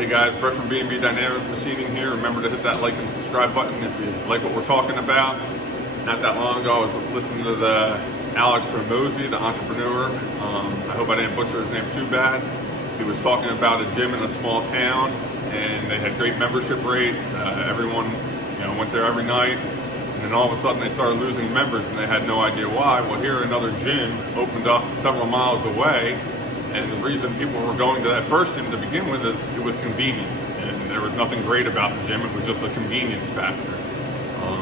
Hey guys, Brett from B&B Dynamic Machining here. Remember to hit that like and subscribe button if you like what we're talking about. Not that long ago, I was listening to the Alex Hormozi, the entrepreneur. I hope I didn't butcher his name too bad. He was talking about a gym in a small town, and they had great membership rates. Everyone, went there every night. And then all of a sudden, they started losing members, and they had no idea why. Well, here another gym opened up several miles away. And the reason people were going to that first gym to begin with is it was convenient. And there was nothing great about the gym. It was just a convenience factor.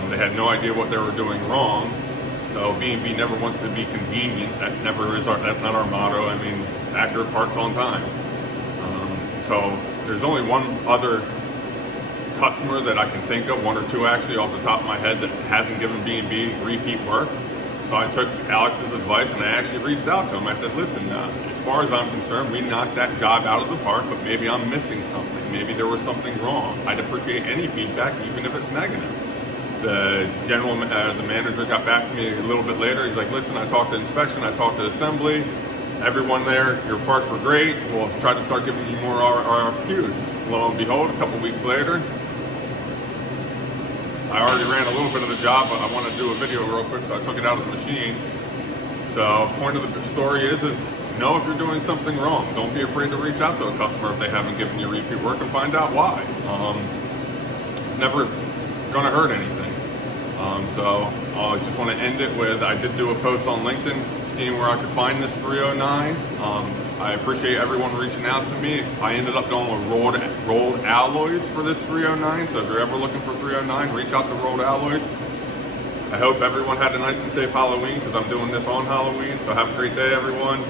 They had no idea what they were doing wrong. So B&B never wants to be convenient. That's not our motto. I mean, accurate parts on time. So there's only one other customer that I can think of, one or two actually off the top of my head, that hasn't given B&B repeat work. So I took Alex's advice and I actually reached out to him. I said, listen, as far as I'm concerned, we knocked that job out of the park, but maybe I'm missing something. Maybe there was something wrong. I'd appreciate any feedback, even if it's negative. The manager got back to me a little bit later. He's like, listen, I talked to inspection, I talked to assembly, everyone there, your parts were great. We'll try to start giving you more RFQs. Lo and behold, a couple weeks later, I already ran a little bit of the job, but I want to do a video real quick, so I took it out of the machine. So point of the story is know if you're doing something wrong. Don't be afraid to reach out to a customer if they haven't given you repeat work and find out why. It's never going to hurt anything. So I just want to end it with, I did do a post on LinkedIn seeing where I could find this 309. I appreciate everyone reaching out to me. I ended up going with rolled alloys for this 309. So if you're ever looking for 309, reach out to Rolled Alloys. I hope everyone had a nice and safe Halloween, because I'm doing this on Halloween. So have a great day, everyone.